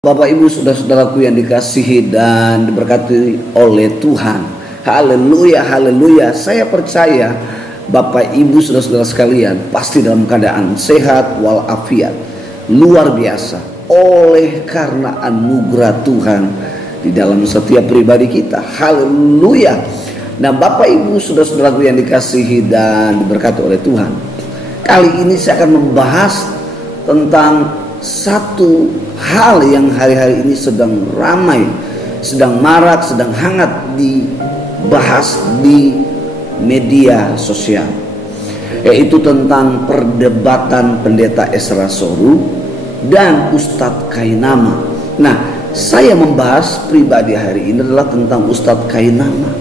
Bapak Ibu saudara-saudaraku yang dikasihi dan diberkati oleh Tuhan. Haleluya, haleluya. Saya percaya Bapak Ibu saudara-saudara sekalian pasti dalam keadaan sehat walafiat. Luar biasa oleh karena anugerah Tuhan di dalam setiap pribadi kita. Haleluya. Nah, Bapak Ibu saudara-saudaraku yang dikasihi dan diberkati oleh Tuhan, kali ini saya akan membahas tentang satu hal yang hari-hari ini sedang ramai, sedang marak, sedang hangat dibahas di media sosial, yaitu tentang perdebatan Pendeta Ezra Soru dan Ustadz Kainama. Nah, saya membahas pribadi hari ini adalah tentang Ustadz Kainama.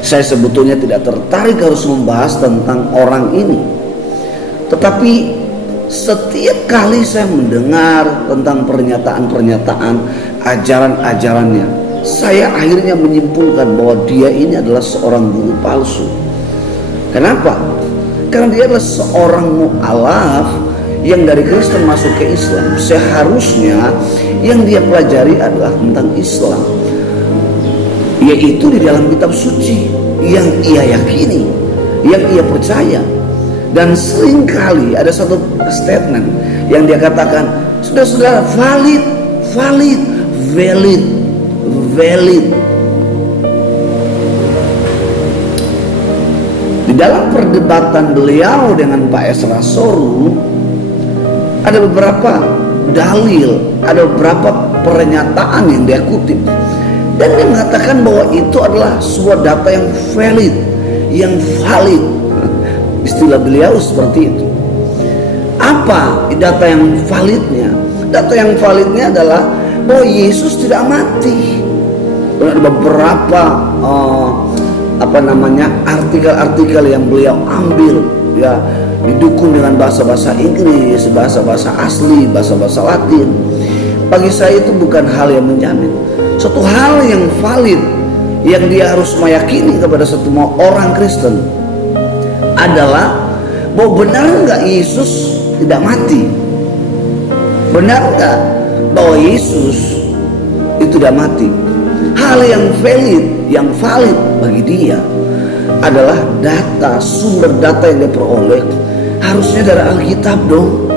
Saya sebetulnya tidak tertarik harus membahas tentang orang ini, tetapi setiap kali saya mendengar tentang pernyataan-pernyataan ajaran-ajarannya, saya akhirnya menyimpulkan bahwa dia ini adalah seorang guru palsu. Kenapa? Karena dia adalah seorang mu'alaf yang dari Kristen masuk ke Islam. Seharusnya yang dia pelajari adalah tentang Islam, yaitu di dalam kitab suci yang ia yakini, yang ia percaya. Dan seringkali ada satu statement yang dia katakan, saudara-saudara, valid. Di dalam perdebatan beliau dengan Pak Ezra Soru, ada beberapa dalil, ada beberapa pernyataan yang dia kutip, dan dia mengatakan bahwa itu adalah sebuah data yang valid, yang valid. Istilah beliau seperti itu. Apa data yang validnya? Data yang validnya adalah bahwa Yesus tidak mati. Dan ada beberapa artikel-artikel yang beliau ambil, ya, didukung dengan bahasa-bahasa Inggris, bahasa-bahasa asli, bahasa-bahasa Latin. Bagi saya itu bukan hal yang menjamin. Suatu hal yang valid yang dia harus meyakini kepada semua orang Kristen adalah bahwa benar nggak Yesus tidak mati? Benar nggak bahwa Yesus itu tidak mati? Hal yang valid bagi dia adalah data, sumber data yang dia peroleh harusnya dari Alkitab dong.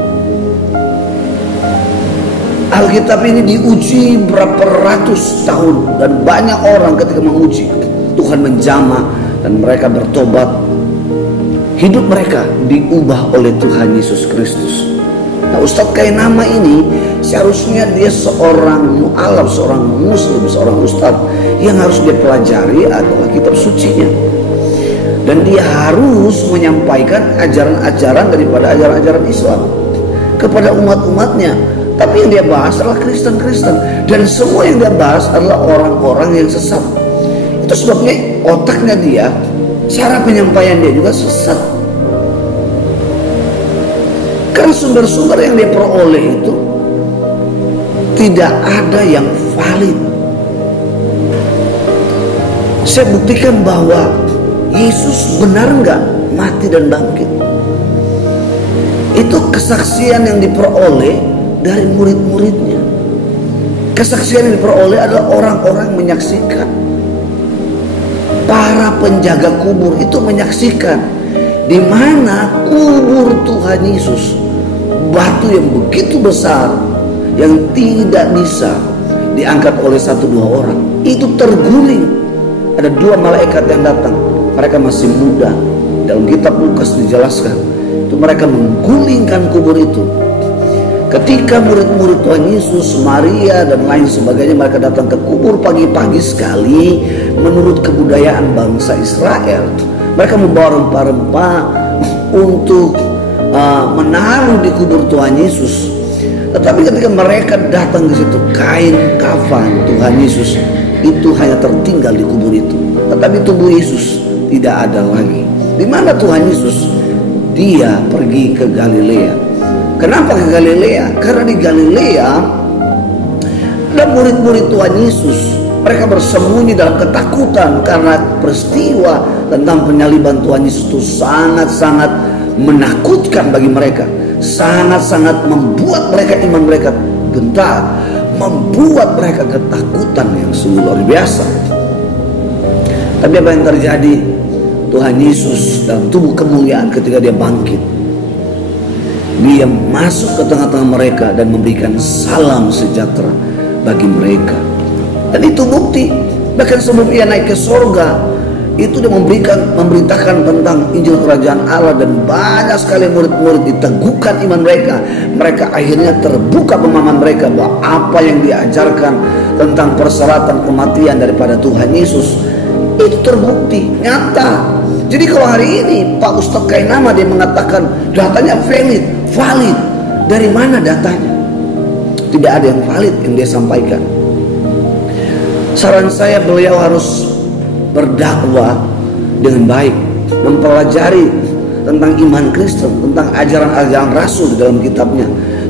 Alkitab ini diuji berapa ratus tahun, dan banyak orang ketika menguji, Tuhan menjamah dan mereka bertobat. Hidup mereka diubah oleh Tuhan Yesus Kristus. Nah, Ustadz Kainama ini seharusnya dia seorang mu'alaf, seorang muslim, seorang ustadz yang harus dia pelajari adalah kitab sucinya. Dan dia harus menyampaikan ajaran-ajaran daripada ajaran-ajaran Islam kepada umat-umatnya. Tapi yang dia bahas adalah Kristen-Kristen, dan semua yang dia bahas adalah orang-orang yang sesat. Itu sebabnya otaknya dia, cara penyampaian dia juga sesat. Karena sumber-sumber yang dia peroleh itu tidak ada yang valid. Saya buktikan bahwa Yesus benar nggak mati dan bangkit. Itu kesaksian yang diperoleh dari murid-muridnya. Kesaksian yang diperoleh adalah orang-orang menyaksikan. Para penjaga kubur itu menyaksikan di mana kubur Tuhan Yesus, batu yang begitu besar yang tidak bisa diangkat oleh 1-2 orang, itu terguling. Ada 2 malaikat yang datang, mereka masih muda. Dalam kitab Lukas dijelaskan itu mereka menggulingkan kubur itu. Ketika murid-murid Tuhan Yesus, Maria dan lain sebagainya, mereka datang ke kubur pagi-pagi sekali. Menurut kebudayaan bangsa Israel, mereka membawa rempah-rempah untuk menaruh di kubur Tuhan Yesus. Tetapi ketika mereka datang ke situ, kain kafan Tuhan Yesus itu hanya tertinggal di kubur itu. Tetapi tubuh Yesus tidak ada lagi. Di mana Tuhan Yesus? Dia pergi ke Galilea. Kenapa ke Galilea? Karena di Galilea ada murid-murid Tuhan Yesus. Mereka bersembunyi dalam ketakutan karena peristiwa tentang penyaliban Tuhan Yesus itu sangat-sangat menakutkan bagi mereka. Sangat-sangat membuat mereka, iman mereka gentar. membuat mereka ketakutan yang sungguh luar biasa. Tapi apa yang terjadi? Tuhan Yesus dalam tubuh kemuliaan ketika dia bangkit, dia masuk ke tengah-tengah mereka dan memberikan salam sejahtera bagi mereka. Dan itu bukti, bahkan sebelum ia naik ke sorga, itu dia memberitakan tentang Injil Kerajaan Allah, dan banyak sekali murid-murid diteguhkan iman mereka. Mereka akhirnya terbuka pemahaman mereka bahwa apa yang diajarkan tentang persyaratan kematian daripada Tuhan Yesus itu terbukti, nyata. Jadi kalau hari ini Pak Ustadz Kainama dia mengatakan datanya valid, dari mana datanya? Tidak ada yang valid yang dia sampaikan. Saran saya, beliau harus berdakwah dengan baik, mempelajari tentang iman Kristen, tentang ajaran-ajaran Rasul di dalam kitabnya,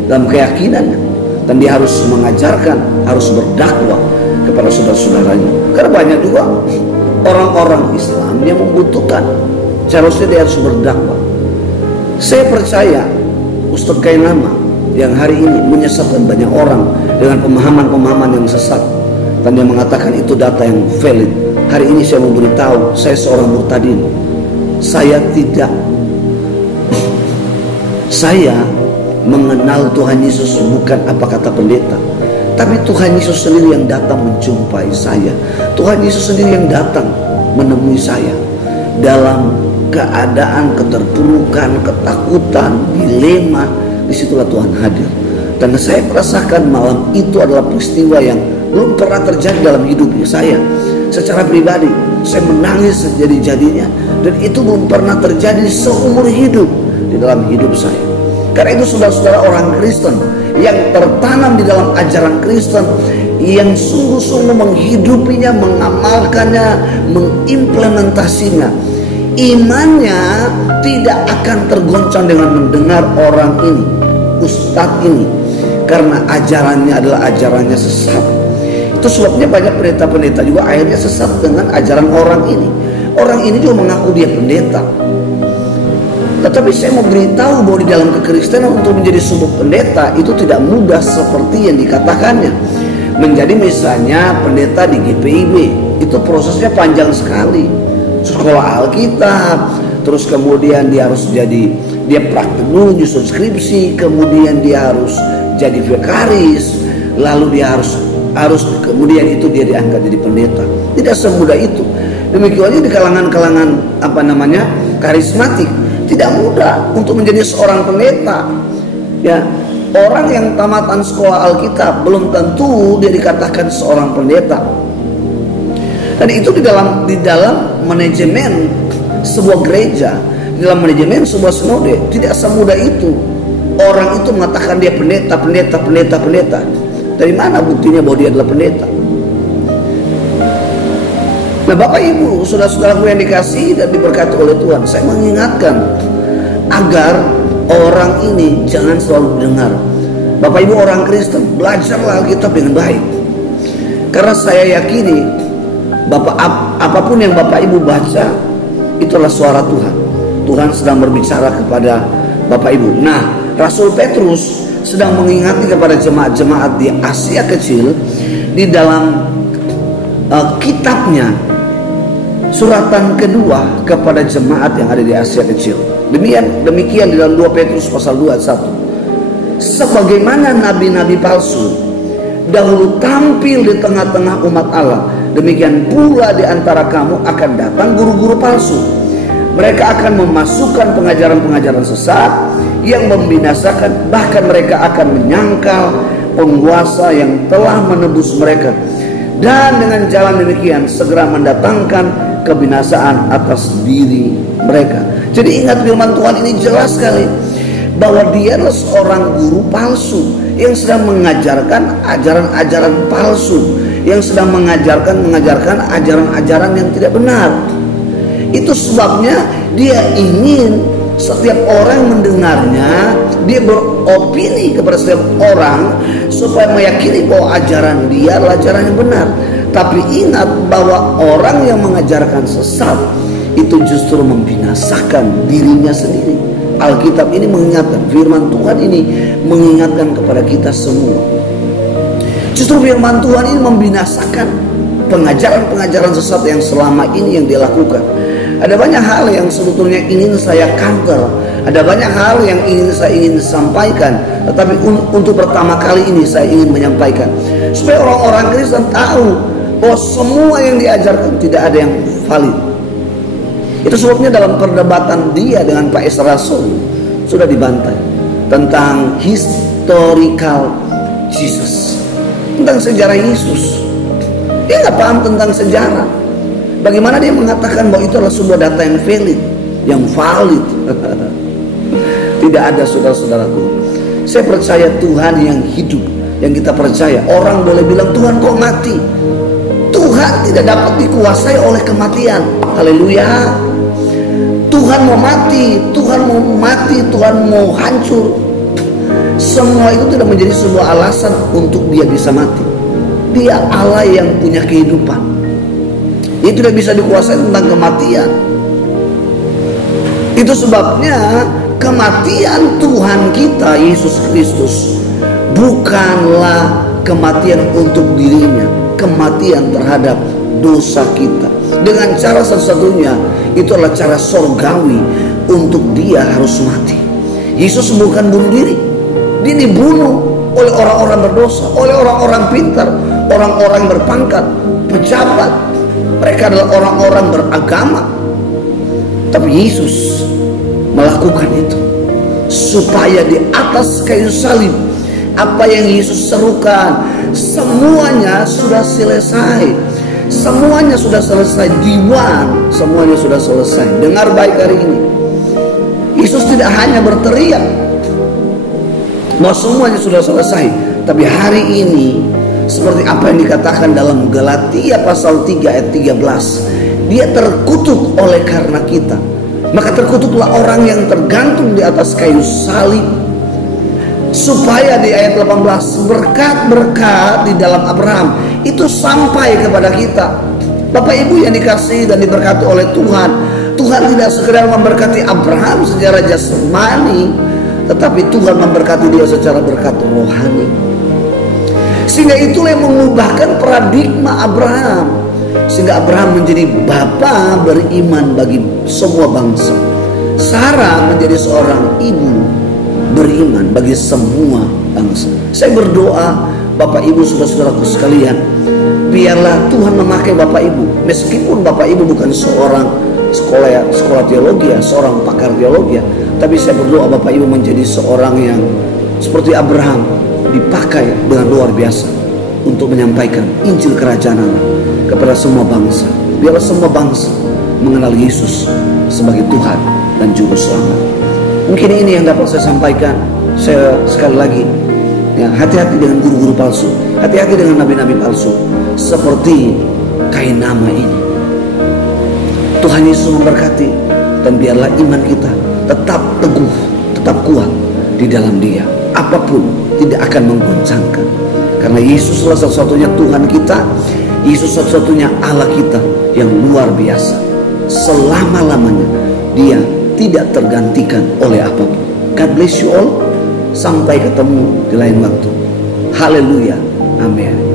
dalam keyakinannya, dan dia harus mengajarkan, harus berdakwah kepada saudara-saudaranya. Karena banyak juga orang-orang Islam yang membutuhkan, seharusnya dia harus berdakwah. Saya percaya Ustadz Kainama yang hari ini menyesatkan banyak orang dengan pemahaman-pemahaman yang sesat, dan dia mengatakan itu data yang valid. Hari ini saya mau beritahu, saya seorang murtadin. Saya mengenal Tuhan Yesus bukan apa kata pendeta, tapi Tuhan Yesus sendiri yang datang menjumpai saya. Tuhan Yesus sendiri yang datang menemui saya dalam keadaan keterpurukan, ketakutan, dilema. Disitulah Tuhan hadir. Dan saya merasakan malam itu adalah peristiwa yang belum pernah terjadi dalam hidup saya. Secara pribadi saya menangis sejadi-jadinya, dan itu belum pernah terjadi seumur hidup di dalam hidup saya. Karena itu saudara-saudara orang Kristen yang tertanam di dalam ajaran Kristen, yang sungguh-sungguh menghidupinya, mengamalkannya, mengimplementasinya, imannya tidak akan tergoncang dengan mendengar orang ini, ustadz ini, karena ajarannya adalah ajarannya sesat. Itu sebabnya banyak pendeta-pendeta juga akhirnya sesat dengan ajaran orang ini. Orang ini juga mengaku dia pendeta, tetapi saya mau beritahu bahwa di dalam kekristenan untuk menjadi sebuah pendeta itu tidak mudah seperti yang dikatakannya. Menjadi misalnya pendeta di GPIB itu prosesnya panjang sekali. Sekolah Alkitab, terus kemudian dia harus dia praktek dulu, nyusun skripsi, kemudian dia harus jadi vikaris, lalu dia harus kemudian itu dia diangkat jadi pendeta. Tidak semudah itu. Demikiannya di kalangan-kalangan karismatik, tidak mudah untuk menjadi seorang pendeta. Ya, orang yang tamatan sekolah Alkitab belum tentu dia dikatakan seorang pendeta. Dan itu di dalam manajemen sebuah gereja, di dalam manajemen sebuah sinode, tidak semudah itu. Orang itu mengatakan dia pendeta. Dari mana buktinya bahwa dia adalah pendeta? Nah, Bapak Ibu, saudara-saudaraku yang dikasihi dan diberkati oleh Tuhan, saya mengingatkan agar orang ini jangan selalu dengar. Bapak Ibu orang Kristen, belajarlah Alkitab dengan baik. Karena saya yakini apapun yang Bapak Ibu baca, itulah suara Tuhan. Tuhan sedang berbicara kepada Bapak Ibu. Nah, Rasul Petrus sedang mengingati kepada jemaat-jemaat di Asia Kecil di dalam kitabnya, suratan kedua kepada jemaat yang ada di Asia Kecil. Demikian di dalam 2 Petrus pasal 2 ayat 1. Sebagaimana nabi-nabi palsu dahulu tampil di tengah-tengah umat Allah, demikian pula di antara kamu akan datang guru-guru palsu. Mereka akan memasukkan pengajaran-pengajaran sesat yang membinasakan, bahkan mereka akan menyangkal penguasa yang telah menebus mereka, dan dengan jalan demikian segera mendatangkan kebinasaan atas diri mereka. Jadi ingat, firman Tuhan ini jelas sekali bahwa dia adalah seorang guru palsu yang sedang mengajarkan ajaran-ajaran palsu, yang sedang mengajarkan ajaran-ajaran yang tidak benar. Itu sebabnya dia ingin setiap orang mendengarnya, dia beropini kepada setiap orang supaya meyakini bahwa ajaran dia adalah ajaran yang benar. Tapi ingat bahwa orang yang mengajarkan sesat itu justru membinasakan dirinya sendiri. Alkitab ini mengingatkan, firman Tuhan ini mengingatkan kepada kita semua. Justru firman Tuhan ini membinasakan pengajaran-pengajaran sesat yang selama ini yang dia lakukan. Ada banyak hal yang sebetulnya ingin saya counter, ada banyak hal yang saya ingin sampaikan, tetapi untuk pertama kali ini saya ingin menyampaikan supaya orang-orang Kristen tahu bahwa semua yang diajarkan tidak ada yang valid. Itu sebabnya dalam perdebatan dia dengan Pak Esra Rasul sudah dibantai tentang historical Jesus, tentang sejarah Yesus. Dia nggak paham tentang sejarah. Bagaimana dia mengatakan bahwa itu adalah sebuah data yang valid? Tidak ada, saudara-saudaraku. Saya percaya Tuhan yang hidup, yang kita percaya. Orang boleh bilang Tuhan kok mati. Tuhan tidak dapat dikuasai oleh kematian. Haleluya. Tuhan mau mati, Tuhan mau hancur. Semua itu tidak menjadi sebuah alasan untuk dia bisa mati. Dia Allah yang punya kehidupan. Dia tidak bisa dikuasai tentang kematian. Itu sebabnya kematian Tuhan kita Yesus Kristus bukanlah kematian untuk dirinya, kematian terhadap dosa kita. Dengan cara satu-satunya itu adalah cara sorgawi untuk dia harus mati. Yesus bukan bunuh diri. Dia dibunuh oleh orang-orang berdosa, oleh orang-orang pintar, orang-orang berpangkat, pejabat. Mereka adalah orang-orang beragama. Tapi Yesus melakukan itu supaya di atas kayu salib apa yang Yesus serukan semuanya sudah selesai. Semuanya sudah selesai. Diwan, semuanya sudah selesai. Dengar baik hari ini. Yesus tidak hanya berteriak bahwa semuanya sudah selesai, tapi hari ini seperti apa yang dikatakan dalam Galatia pasal 3 ayat 13, dia terkutuk oleh karena kita. Maka terkutuklah orang yang tergantung di atas kayu salib, supaya di ayat 18 berkat-berkat di dalam Abraham itu sampai kepada kita. Bapak Ibu yang dikasihi dan diberkati oleh Tuhan, Tuhan tidak sekedar memberkati Abraham secara jasmani, tetapi Tuhan memberkati dia secara berkat rohani. Sehingga itulah yang mengubahkan paradigma Abraham, sehingga Abraham menjadi bapa beriman bagi semua bangsa. Sarah menjadi seorang ibu beriman bagi semua bangsa. Saya berdoa Bapak Ibu saudara-saudaraku sekalian, biarlah Tuhan memakai Bapak Ibu, meskipun Bapak Ibu bukan seorang sekolah teologi, seorang pakar teologi, tapi saya berdoa Bapak Ibu menjadi seorang yang seperti Abraham, dipakai dengan luar biasa untuk menyampaikan Injil Kerajaan Allah kepada semua bangsa. Biarlah semua bangsa mengenal Yesus sebagai Tuhan dan Juru Selamat. Mungkin ini yang dapat saya sampaikan. Saya sekali lagi, ya, hati-hati dengan guru-guru palsu, hati-hati dengan nabi-nabi palsu seperti kain nama ini. Tuhan Yesus memberkati, dan biarlah iman kita tetap teguh, tetap kuat di dalam Dia. Apapun tidak akan menggoncangkan, karena Yesus adalah satu-satunya Tuhan kita. Yesus satu-satunya Allah kita yang luar biasa. Selama-lamanya Dia tidak tergantikan oleh apapun. God bless you all. Sampai ketemu di lain waktu. Haleluya. Amin.